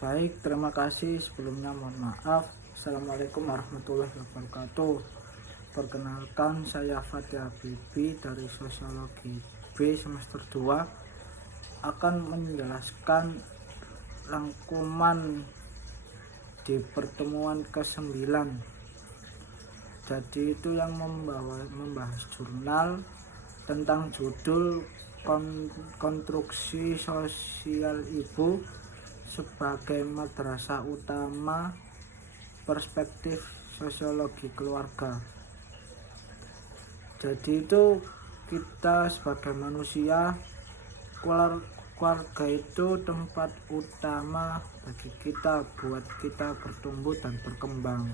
Baik, terima kasih. Sebelumnya mohon maaf. Assalamualaikum warahmatullahi wabarakatuh. Perkenalkan, saya Fatih Habibi dari Sosiologi B semester 2 akan menjelaskan rangkuman di pertemuan ke-9. Jadi itu yang membahas jurnal tentang judul konstruksi sosial ibu sebagai madrasah utama perspektif sosiologi keluarga. Jadi itu kita sebagai manusia, keluarga itu tempat utama bagi kita buat kita bertumbuh dan berkembang.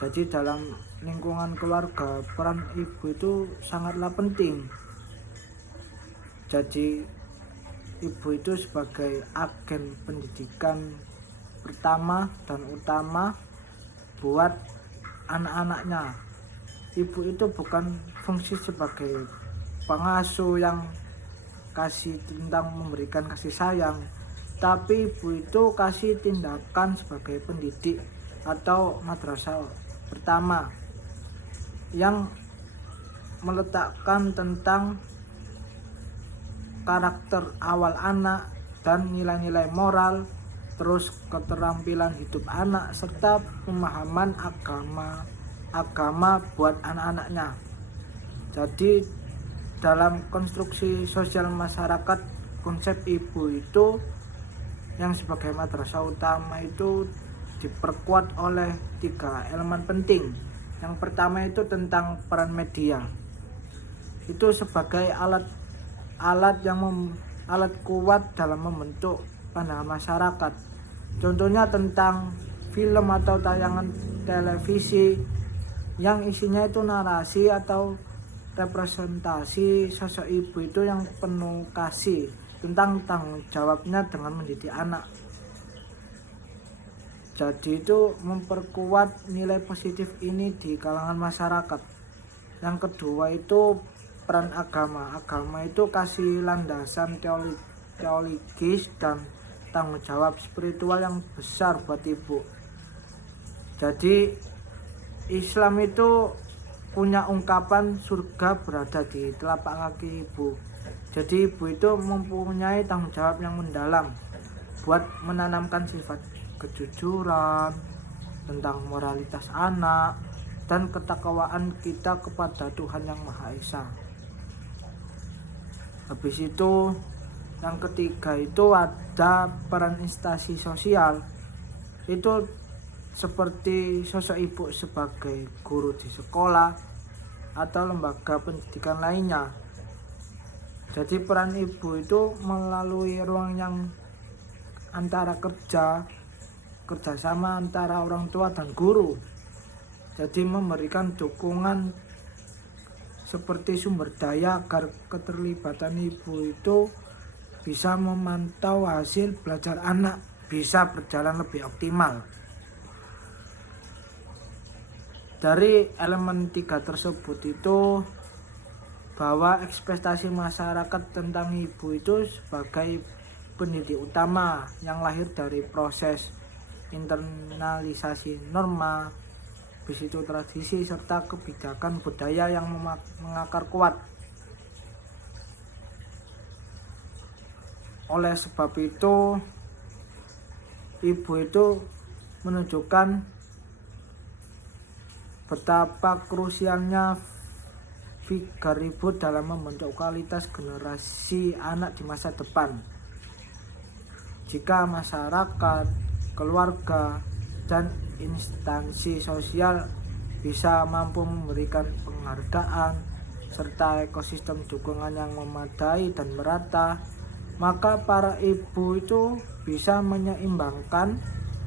Jadi dalam lingkungan keluarga, peran ibu itu sangatlah penting. Jadi ibu itu sebagai agen pendidikan pertama dan utama buat anak-anaknya. Ibu itu bukan fungsi sebagai pengasuh yang memberikan kasih sayang, tapi ibu itu kasih tindakan sebagai pendidik atau madrasah pertama yang meletakkan tentang karakter awal anak dan nilai-nilai moral, terus keterampilan hidup anak serta pemahaman agama buat anak-anaknya. Jadi dalam konstruksi sosial masyarakat, konsep ibu itu yang sebagai madrasah utama itu diperkuat oleh 3 elemen penting. Yang pertama itu tentang peran media. Itu sebagai alat kuat dalam membentuk pandangan masyarakat. Contohnya tentang film atau tayangan televisi yang isinya itu narasi atau representasi sosok ibu itu yang penuh kasih tentang tanggung jawabnya dengan mendidik anak. Jadi itu memperkuat nilai positif ini di kalangan masyarakat. Yang kedua itu peran agama. Agama itu kasih landasan teologis dan tanggung jawab spiritual yang besar buat ibu. Jadi Islam itu punya ungkapan surga berada di telapak kaki ibu. Jadi ibu itu mempunyai tanggung jawab yang mendalam buat menanamkan sifat kejujuran, tentang moralitas anak, dan ketakwaan kita kepada Tuhan Yang Maha Esa. Habis itu yang ketiga itu ada peran instansi sosial. Itu seperti sosok ibu sebagai guru di sekolah atau lembaga pendidikan lainnya. Jadi peran ibu itu melalui ruang yang antara kerjasama antara orang tua dan guru. Jadi memberikan dukungan seperti sumber daya agar keterlibatan ibu itu bisa memantau hasil belajar anak bisa berjalan lebih optimal. Dari elemen 3 tersebut itu bahwa ekspektasi masyarakat tentang ibu itu sebagai pendidik utama yang lahir dari proses internalisasi norma, habis itu tradisi serta kebijakan budaya yang mengakar kuat. Oleh sebab itu ibu itu menunjukkan betapa krusialnya figur ibu dalam membentuk kualitas generasi anak di masa depan. Jika masyarakat, keluarga, dan instansi sosial bisa mampu memberikan penghargaan serta ekosistem dukungan yang memadai dan merata, maka para ibu itu bisa menyeimbangkan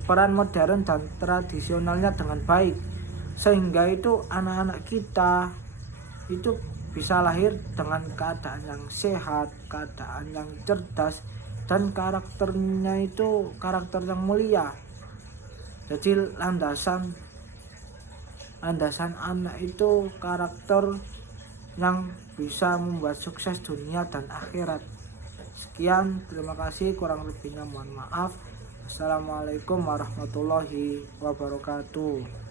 peran modern dan tradisionalnya dengan baik, sehingga itu anak-anak kita itu bisa lahir dengan keadaan yang sehat, keadaan yang cerdas, dan karakternya itu karakter yang mulia. Jadi landasan anak itu karakter yang bisa membuat sukses dunia dan akhirat. Sekian, terima kasih, kurang lebihnya mohon maaf. Assalamualaikum warahmatullahi wabarakatuh.